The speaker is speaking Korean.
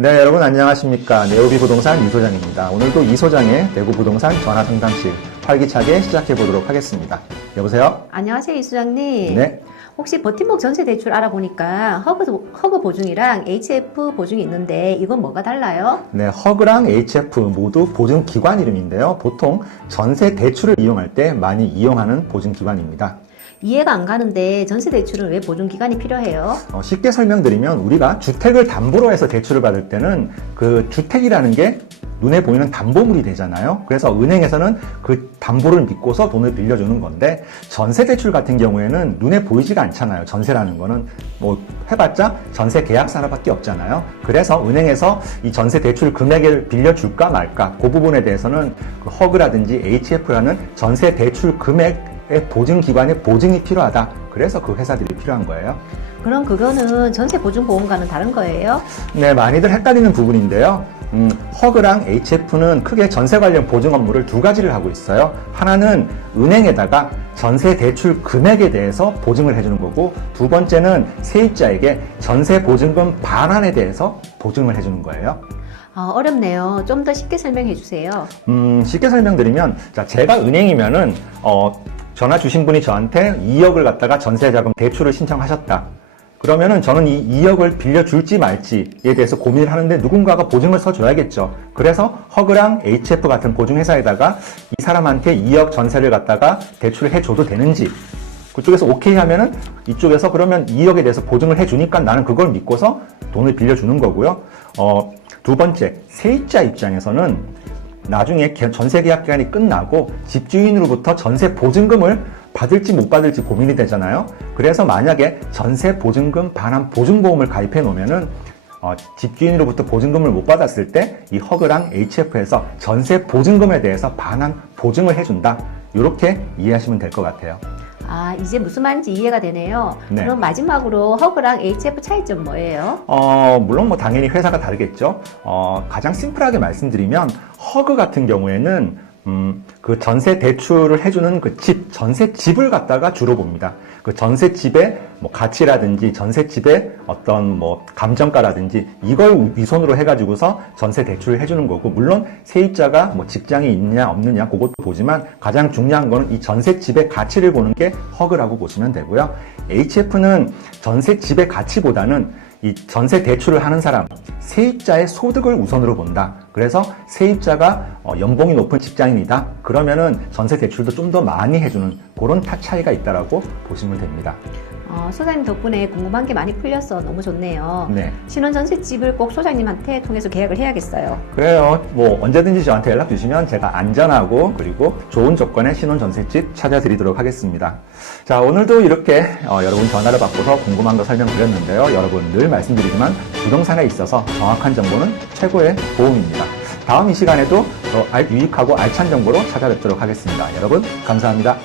네, 여러분 안녕하십니까. 네오비 부동산 이소장입니다. 오늘도 이소장의 대구 부동산 전화 상담실 활기차게 시작해 보도록 하겠습니다. 여보세요? 안녕하세요, 이 수장님. 네. 혹시 버팀목 전세 대출 알아보니까 허그 보증이랑 HF 보증이 있는데 이건 뭐가 달라요? 네, 허그랑 HF 모두 보증 기관 이름인데요. 보통 전세 대출을 이용할 때 많이 이용하는 보증 기관입니다. 이해가 안 가는데 전세 대출은 왜 보증 기간이 필요해요? 쉽게 설명드리면 우리가 주택을 담보로 해서 대출을 받을 때는 그 주택이라는 게 눈에 보이는 담보물이 되잖아요. 그래서 은행에서는 그 담보를 믿고서 돈을 빌려주는 건데 전세 대출 같은 경우에는 눈에 보이지가 않잖아요. 전세라는 거는 뭐 해봤자 전세 계약서밖에 없잖아요. 그래서 은행에서 이 전세 대출 금액을 빌려줄까 말까 그 부분에 대해서는 그 허그라든지 HF라는 전세 대출 금액 보증기관의 보증이 필요하다. 그래서 그 회사들이 필요한 거예요. 그럼 그거는 전세 보증 보험과는 다른 거예요? 네, 많이들 헷갈리는 부분인데요. 허그랑 HF는 크게 전세 관련 보증 업무를 두 가지를 하고 있어요. 하나는 은행에다가 전세 대출 금액에 대해서 보증을 해주는 거고, 두 번째는 세입자에게 전세 보증금 반환에 대해서 보증을 해주는 거예요. 어렵네요. 좀 더 쉽게 설명해 주세요. 쉽게 설명드리면, 자, 제가 은행이면은, 전화 주신 분이 저한테 2억을 갖다가 전세자금 대출을 신청하셨다. 그러면은 저는 이 2억을 빌려줄지 말지에 대해서 고민을 하는데 누군가가 보증을 써줘야겠죠. 그래서 허그랑 HF 같은 보증회사에다가 이 사람한테 2억 전세를 갖다가 대출을 해줘도 되는지, 그쪽에서 오케이 하면은 이쪽에서 그러면 2억에 대해서 보증을 해주니까 나는 그걸 믿고서 돈을 빌려주는 거고요. 두 번째, 세입자 입장에서는 나중에 전세 계약 기간이 끝나고 집주인으로부터 전세 보증금을 받을지 못 받을지 고민이 되잖아요. 그래서 만약에 전세 보증금 반환 보증보험을 가입해 놓으면은 집주인으로부터 보증금을 못 받았을 때 이 허그랑 HF에서 전세 보증금에 대해서 반환 보증을 해준다. 이렇게 이해하시면 될 것 같아요. 이제 무슨 말인지 이해가 되네요. 네. 그럼 마지막으로 허그랑 HF 차이점 뭐예요? 물론 뭐 당연히 회사가 다르겠죠. 가장 심플하게 말씀드리면 허그 같은 경우에는 그 전세 대출을 해주는 그 전세 집을 갖다가 주로 봅니다. 그 전세 집의 뭐 가치라든지 전세 집의 어떤 뭐 감정가라든지 이걸 위선으로 해가지고서 전세 대출을 해주는 거고, 물론 세입자가 뭐 직장이 있냐 없느냐 그것도 보지만 가장 중요한 거는 이 전세 집의 가치를 보는 게 허그라고 보시면 되고요. HF는 전세 집의 가치보다는 이 전세 대출을 하는 사람, 세입자의 소득을 우선으로 본다. 그래서 세입자가 연봉이 높은 직장인이다. 그러면은 전세 대출도 좀 더 많이 해주는 그런 차이가 있다라고 보시면 됩니다. 소장님 덕분에 궁금한 게 많이 풀렸어. 너무 좋네요. 네. 신혼 전셋집을 꼭 소장님한테 통해서 계약을 해야겠어요. 그래요. 뭐 언제든지 저한테 연락 주시면 제가 안전하고 그리고 좋은 조건의 신혼 전셋집 찾아드리도록 하겠습니다. 자, 오늘도 이렇게 여러분 전화를 받고서 궁금한 거 설명드렸는데요. 여러분 늘 말씀드리지만 부동산에 있어서 정확한 정보는 최고의 보험입니다. 다음 이 시간에도 더 유익하고 알찬 정보로 찾아뵙도록 하겠습니다. 여러분 감사합니다.